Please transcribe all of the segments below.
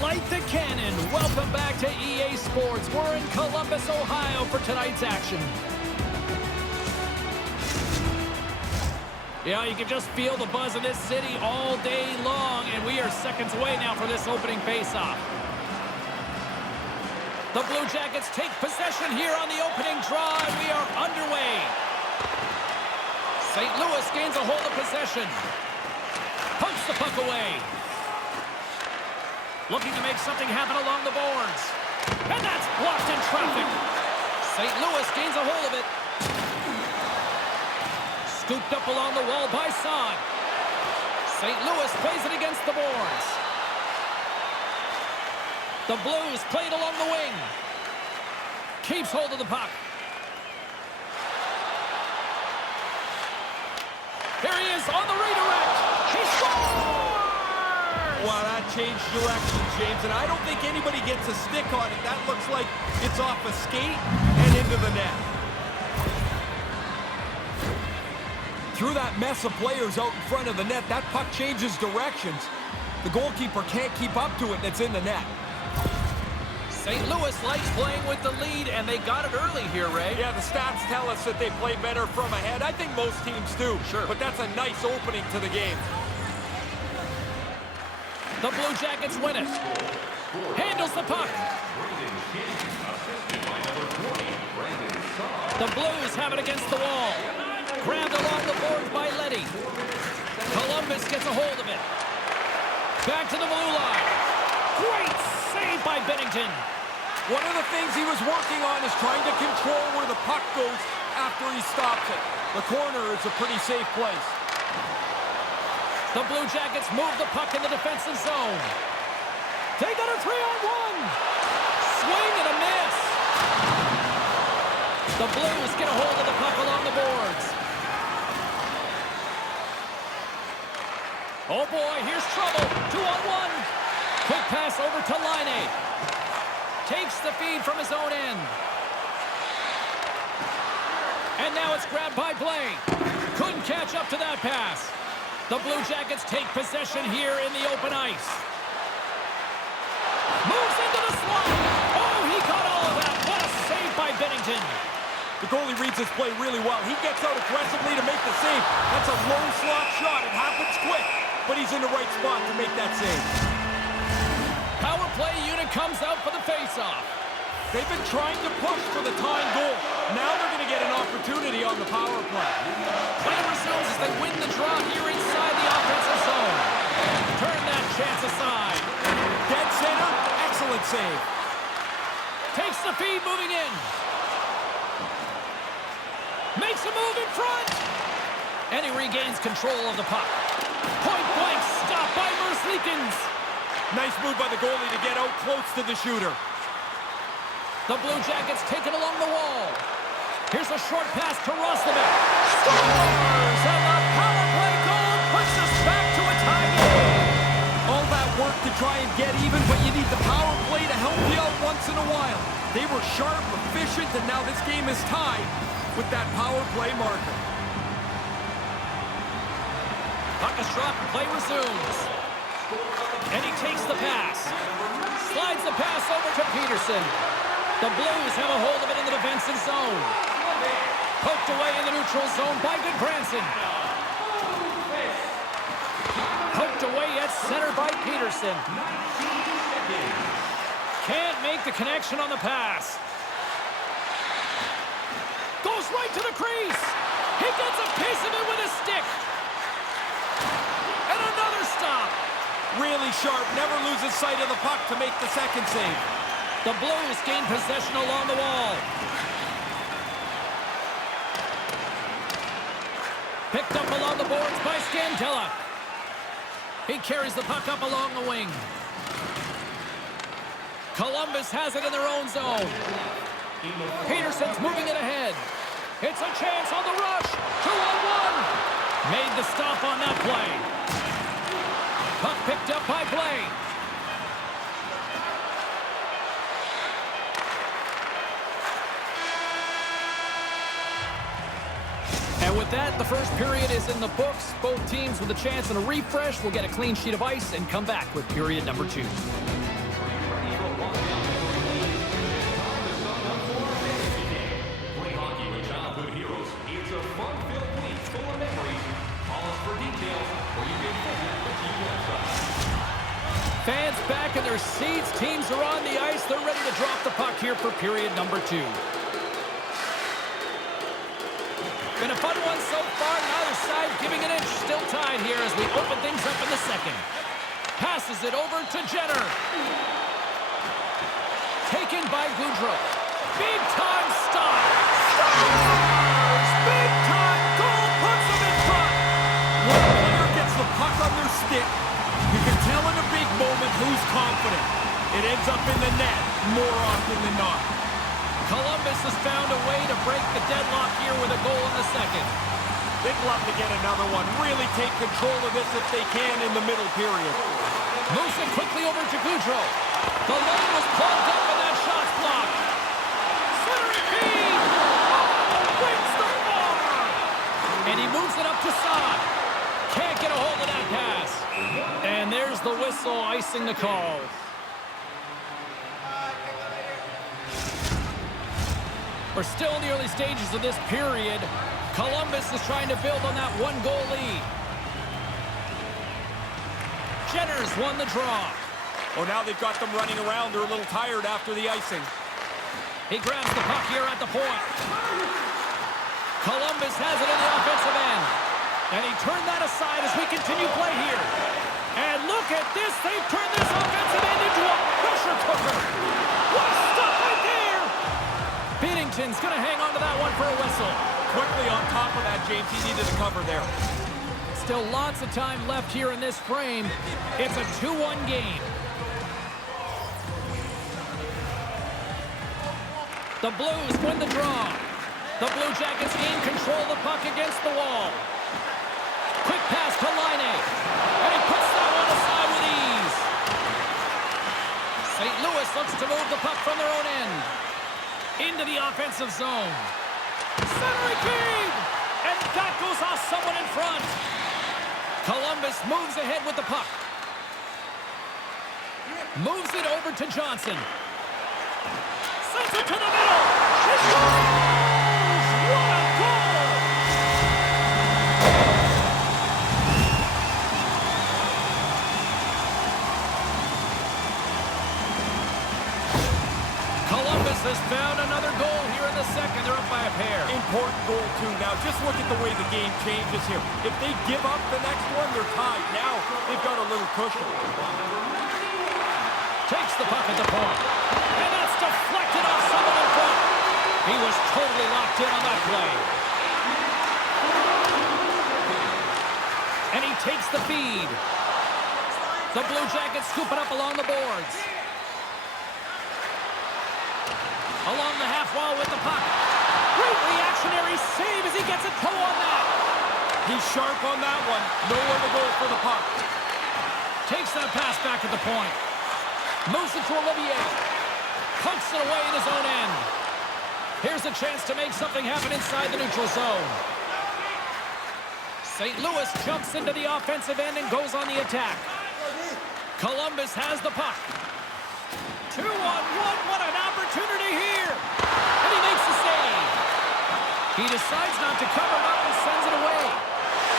light the cannon. Welcome back to EA Sports. We're in Columbus, Ohio for tonight's action. Yeah, you can just feel the buzz in this city all day long, and we are seconds away now for this opening faceoff. The Blue Jackets take possession here on the opening draw, and we are underway. St. Louis gains a hold of possession. Pokes the puck away. Looking to make something happen along the boards. And that's blocked in traffic. St. Louis gains a hold of it. Scooped up along the wall by Son. St. Louis plays it against the boards. The Blues play it along the wing. Keeps hold of the puck. Here he is on the redirect. He scores! Wow, that changed direction, James, and I don't think anybody gets a stick on it. That looks like it's off a skate and into the net. Through that mess of players out in front of the net, that puck changes directions. The goalkeeper can't keep up to it, and it's in the net. St. Louis likes playing with the lead, and they got it early here, Ray. Yeah, the stats tell us that they play better from ahead. I think most teams do. Sure. But that's a nice opening to the game. The Blue Jackets win it. Handles the puck. The Blues have it against the wall. Grabbed along the boards by Letty. Columbus gets a hold of it. Back to the blue line. Great save by Bennington. One of the things he was working on is trying to control where the puck goes after he stops it. The corner is a pretty safe place. The Blue Jackets move the puck in the defensive zone. They got a 3-on-1. Swing and a miss. The Blues get a hold of the puck along the boards. Oh boy, here's trouble. 2-on-1. Quick pass over to Laine. Takes the feed from his own end. And now it's grabbed by Blais. Couldn't catch up to that pass. The Blue Jackets take possession here in the open ice. Moves into the slot. Oh, he caught all of that. What a save by Bennington. The goalie reads his play really well. He gets out aggressively to make the save. That's a low slot shot. It happens quick, but he's in the right spot to make that save. Power play unit comes out for the faceoff. They've been trying to push for the tying goal. Now they're going to get an opportunity on the power play. Play resumes as they win the draw here inside the offensive zone. Turn that chance aside. Dead center, excellent save. Takes the feed moving in. Makes a move in front. And he regains control of the puck. Point blank stop by Merzlikins. Nice move by the goalie to get out close to the shooter. The Blue Jackets take it along the wall. Here's a short pass to Roslovic. Scores! And the power play goal puts us back to a tie game. All that work to try and get even, but you need the power play to help you out once in a while. They were sharp, efficient, and now this game is tied with that power play marker. Puck is dropped, play resumes. And he takes the pass. Slides the pass over to Peterson. The Blues have a hold of it in the defensive zone. Poked away in the neutral zone by Goodbranson. Poked away at center by Peterson. Can't make the connection on the pass. Goes right to the crease. He gets a piece of it with a stick. And another stop. Really sharp, never loses sight of the puck to make the second save. The Blues gain possession along the wall. Picked up along the boards by Scandella. He carries the puck up along the wing. Columbus has it in their own zone. Peterson's moving it ahead. It's a chance on the rush. 2-on-1. Made the stop on that play. Puck picked up by Blais. And with that, the first period is in the books. Both teams with a chance and a refresh will get a clean sheet of ice and come back with period number 2. Fans back in their seats. Teams are on the ice. They're ready to drop the puck here for period number 2. Been a fun one so far. Neither side giving an inch. Still tied here as we open things up in the second. Passes it over to Jenner. Taken by Goudreau. Big time stop. Scores! Big time goal puts them in front. When a player gets the puck on their stick, you can tell in a big moment who's confident. It ends up in the net more often than not. Columbus has found a way to break the deadlock here with a goal in the second. They'd love to get another one. Really take control of this if they can in the middle period. Moves it quickly over to Goudreau. The lane was plugged up and that shot's blocked. Centering feed! Oh, wins the bar! And he moves it up to Saad. Can't get a hold of that pass. And there's the whistle icing the call. We're still in the early stages of this period. Columbus is trying to build on that one-goal lead. Jenner's won the draw. Oh, now they've got them running around. They're a little tired after the icing. He grabs the puck here at the point. Columbus has it in the offensive end. And he turned that aside as we continue play here. And look at this. They've turned this offensive end into a pressure cooker. What a stop right there. Binnington's going to hang on to that one for a whistle. Quickly on top of that, James. He needed to cover there. Still lots of time left here in this frame. It's a 2-1 game. The Blues win the draw. The Blue Jackets gain control of the puck against the wall. Quick pass to Laine. And he puts that one aside with ease. St. Louis looks to move the puck from their own end. Into the offensive zone. Centering feed! And that goes off someone in front. Columbus moves ahead with the puck. Moves it over to Johnson. Sends it to the middle. He scores! What a goal! Columbus has found another goal here in the second. They're up by a pair. Important goal, too. Now, just look at the way the game changes here. If they give up the next one, they're tied. Now, they've got a little cushion. Takes the puck at the point. And that's deflected off someone in front. He was totally locked in on that play. And he takes the feed. The Blue Jackets scoop it up along the boards. Along the half wall with the puck. Great reactionary save as he gets a toe on that. He's sharp on that one. Nowhere to go for the puck. Takes that pass back at the point. Moves it to Olivier. Punks it away in his own end. Here's a chance to make something happen inside the neutral zone. St. Louis jumps into the offensive end and goes on the attack. Columbus has the puck. 2-on-1. What an opportunity here. And he makes the save. He decides not to cover it up and sends it away.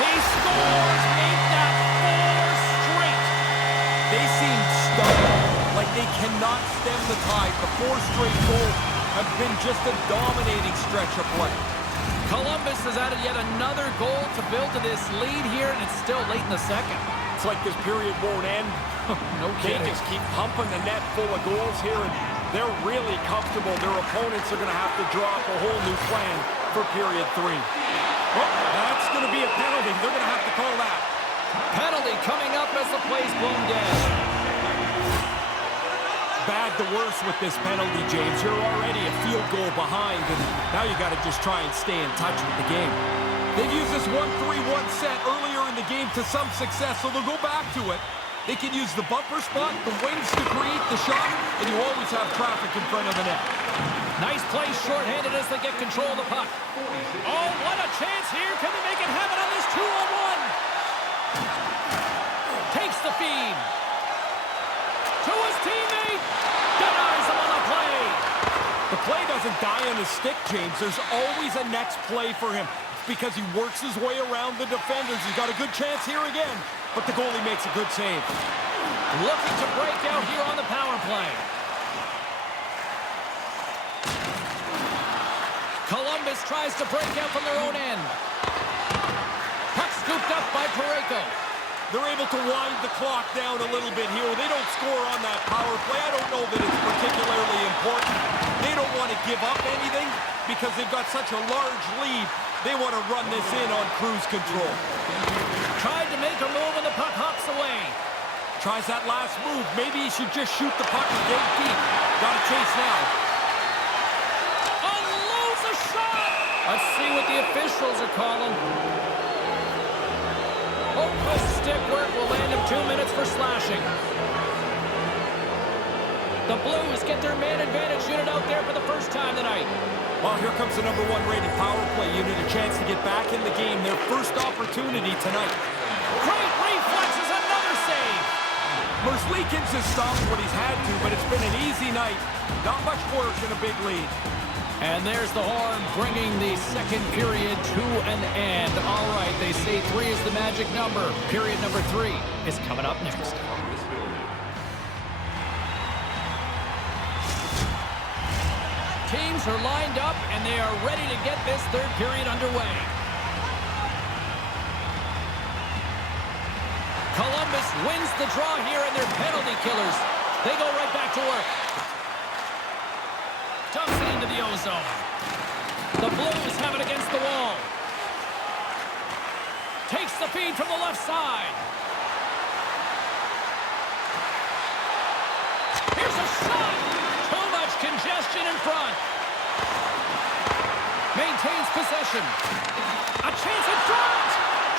He scores. Make that 4 straight. They seem stunned. Like they cannot stem the tide. The 4 straight goals have been just a dominating stretch of play. Columbus has added yet another goal to build to this lead here, and it's still late in the second. It's like this period won't end. No kidding. They just keep pumping the net full of goals here, and they're really comfortable. Their opponents are going to have to draw up a whole new plan for period 3. Oh, that's going to be a penalty. They're going to have to call that. Penalty coming up as the play's blown dead. Bad to worse with this penalty, James. You're already a field goal behind, and now you got to just try and stay in touch with the game. They've used this 1-3-1 set earlier in the game to some success, so they'll go back to it. They can use the bumper spot, the wings to create the shot, and you always have traffic in front of the net. Nice play shorthanded as they get control of the puck. Oh, what a chance here. Can they make it happen on this 2-on-1? Takes the feed. To his teammate. Denies him on the play. The play doesn't die on his stick, James. There's always a next play for him because he works his way around the defenders. He's got a good chance here again, but the goalie makes a good save. Looking to break out here on the power play. Columbus tries to break out from their own end. Puck scooped up by Parayko. They're able to wind the clock down a little bit here. They don't score on that power play. I don't know that it's particularly important. They don't want to give up anything because they've got such a large lead. They want to run this in on cruise control. Tried to make a move and the puck hops away. Tries that last move. Maybe he should just shoot the puck and dig deep. Got to chase now. Unloads a shot! Let's see what the officials are calling. Hopeless stick work will land him 2 minutes for slashing. The Blues get their man advantage unit out there for the first time tonight. Well, here comes the #1 rated power play unit. A chance to get back in the game. Their first opportunity tonight. Great reflexes, another save. Merzlikins has stopped what he's had to, but it's been an easy night. Not much work in a big lead. And there's the horn, bringing the second period to an end. All right, they say 3 is the magic number. Period number 3 is coming up next. Teams are lined up, and they are ready to get this third period underway. Columbus wins the draw here, and they're penalty killers. They go right back to work. Dumps it into the ozone. The Blues have it against the wall. Takes the feed from the left side. Here's a shot. Too much congestion in front. Maintains possession. A chance in front.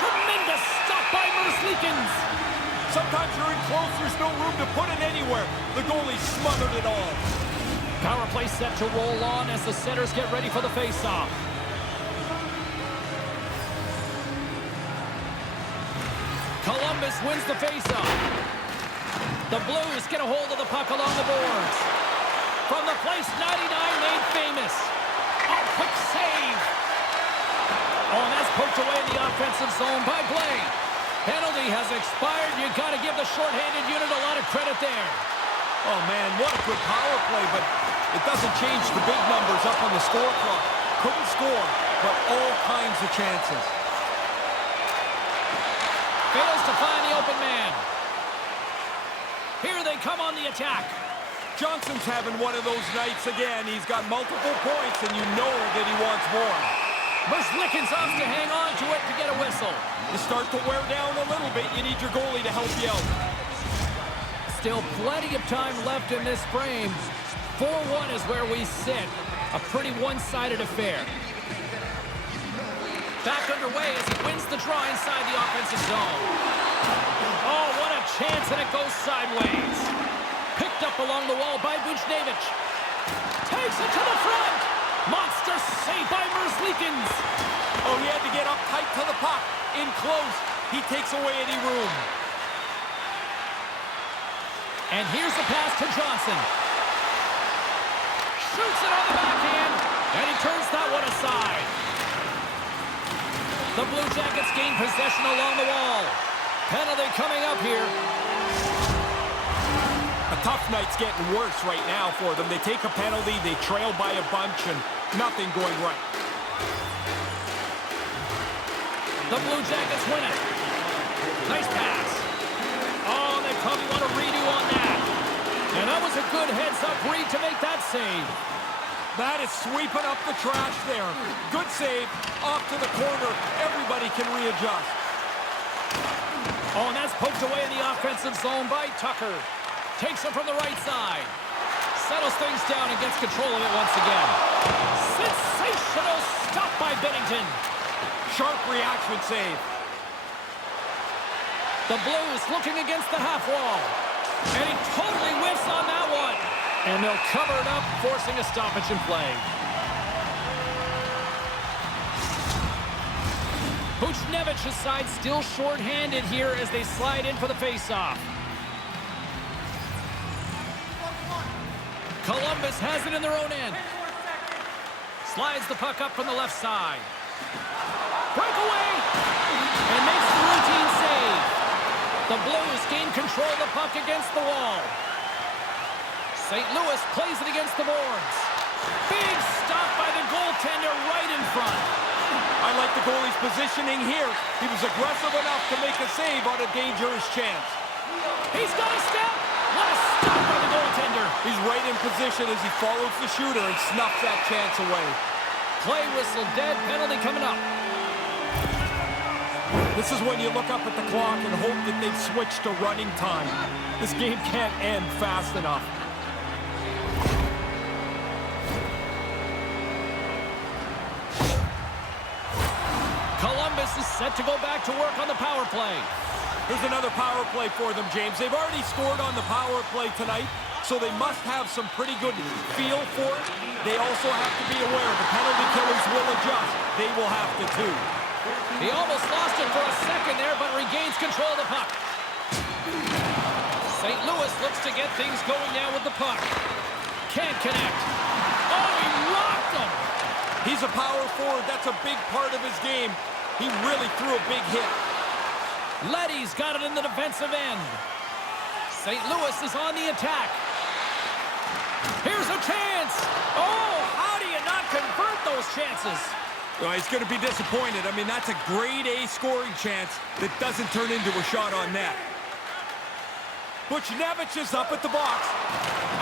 Tremendous stop by Merzlikins. Sometimes you're in close, there's no room to put it anywhere. The goalie smothered it all. Power play set to roll on as the centers get ready for the face-off. Columbus wins the face-off. The Blues get a hold of the puck along the boards. From the place 99 made famous. Oh, quick save. Oh, and that's poked away in the offensive zone by Blake. Penalty has expired. You got to give the shorthanded unit a lot of credit there. Oh, man, what a good power play, but it doesn't change the big numbers up on the score clock. Couldn't score, but all kinds of chances. Fails to find the open man. Here they come on the attack. Johnson's having one of those nights again. He's got multiple points, and you know that he wants more. Merzlikins off to hang on to it to get a whistle. You start to wear down a little bit. You need your goalie to help you out. Still plenty of time left in this frame. 4-1 is where we sit. A pretty one-sided affair. Back underway as he wins the draw inside the offensive zone. Oh, what a chance, and it goes sideways. Picked up along the wall by Buchnevich. Takes it to the front. Monster save by Merzlikins. Oh, he had to get up tight to the puck. In close, he takes away any room. And here's the pass to Johnson. Shoots it on the backhand, and he turns that one aside. The Blue Jackets gain possession along the wall. Penalty coming up here. A tough night's getting worse right now for them. They take a penalty, they trail by a bunch, and nothing going right. The Blue Jackets win it. Nice pass. Oh, they probably want a redo on that. And that was a good heads-up read to make that save. That is sweeping up the trash there. Good save. Off to the corner. Everybody can readjust. Oh, and that's poked away in the offensive zone by Tucker. Takes it from the right side. Settles things down and gets control of it once again. Sensational stop by Bennington. Sharp reaction save. The Blues looking against the half wall. And he totally whiffs on that one. And they'll cover it up, forcing a stoppage in play. Buchnevich's side still short-handed here as they slide in for the face-off. Columbus has it in their own end. Slides the puck up from the left side. Breakaway! And makes the routine save. The Blues gain control of the puck against the wall. St. Louis plays it against the boards. Big stop by the goaltender right in front. I like the goalie's positioning here. He was aggressive enough to make a save on a dangerous chance. He's got a step. What a stop by the goaltender. He's right in position as he follows the shooter and snuffs that chance away. Play whistle dead. Penalty coming up. This is when you look up at the clock and hope that they've switched to running time. This game can't end fast enough. Columbus is set to go back to work on the power play. Here's another power play for them, James. They've already scored on the power play tonight, so they must have some pretty good feel for it. They also have to be aware the penalty killers will adjust. They will have to too. He almost lost it for a second there, but regains control of the puck. St. Louis looks to get things going now with the puck. Can't connect. Oh, he rocked him! He's a power forward. That's a big part of his game. He really threw a big hit. Leddy's got it in the defensive end. St. Louis is on the attack. Here's a chance! Oh, how do you not convert those chances? Well, he's going to be disappointed. I mean, that's a grade A scoring chance that doesn't turn into a shot on net. Buchnevich is up at the box.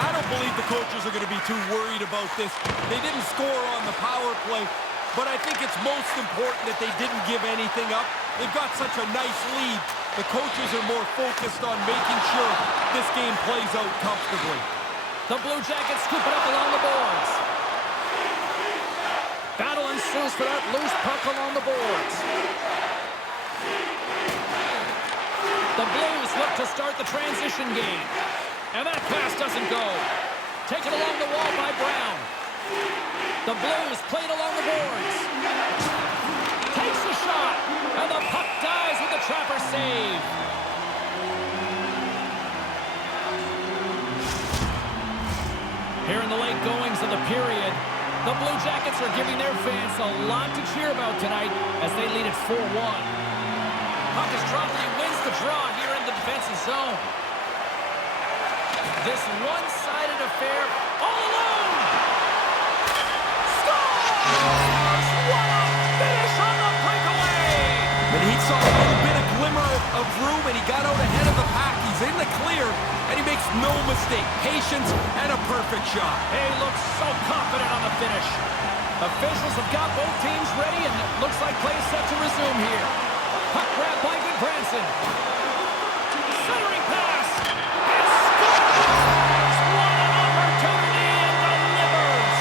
I don't believe the coaches are going to be too worried about this. They didn't score on the power play, but I think it's most important that they didn't give anything up. They've got such a nice lead. The coaches are more focused on making sure this game plays out comfortably. The Blue Jackets scoop it up along the boards. Battle ensues for that loose puck along the boards. The Blues look to start the transition game. And that pass doesn't go. Taken along the wall by Brown. The Blues played along the boards. Takes a shot. And the puck dies with the trapper save. Here in the late goings of the period, the Blue Jackets are giving their fans a lot to cheer about tonight as they lead at 4-1. Puck is dropped and he wins the draw here in the defensive zone. This one-sided affair all alone. Scores! What a finish on the breakaway! And he saw a little bit of glimmer of room and he got out ahead of the pack. He's in the clear and he makes no mistake. Patience and a perfect shot. He looks so confident on the finish. Officials have got both teams ready and it looks like play is set to resume here. Puck grab by Goodbranson. Centering pass. And scores! What an opportunity and delivers!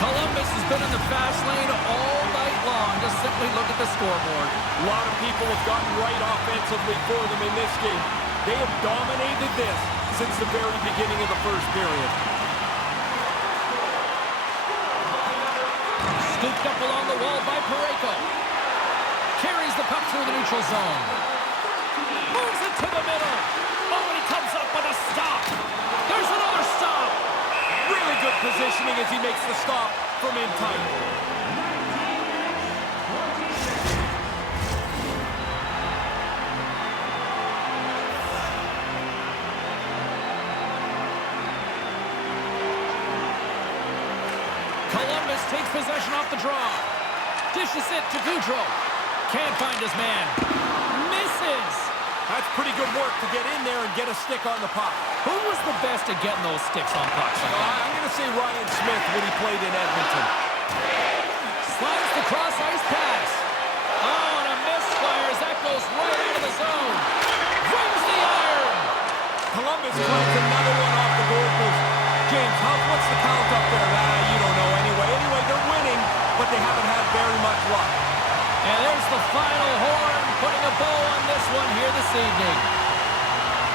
Columbus has been in the fast lane all night long. Just simply look at the scoreboard. A lot of people have gotten right offensively for them in this game. They have dominated this since the very beginning of the first period. Scooped up along the wall by Parayko. Carries the puck through the neutral zone. Moves it to the middle. Oh, and he comes up with a stop. There's another stop. Really good positioning as he makes the stop from in tight. Columbus takes possession off the draw. Dishes it to Goudreau. Can't find his man. Misses. That's pretty good work to get in there and get a stick on the puck. Who was the best at getting those sticks on pucks? I'm going to say Ryan Smith when he played in Edmonton. Slides the cross-ice pass. Oh, and a misfire as that goes right out of the zone. Rings the iron. Columbus claims another one off the goalpost. James, what's the count up there? You don't know anyway. Anyway, they're winning, but they haven't had very much luck. And there's the final horn, putting a bow on this one here this evening.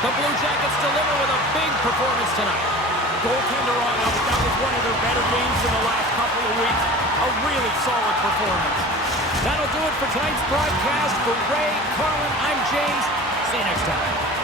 The Blue Jackets deliver with a big performance tonight. Goaltender on up. That was one of their better games in the last couple of weeks. A really solid performance. That'll do it for tonight's broadcast. For Ray, Carlin, I'm James. See you next time.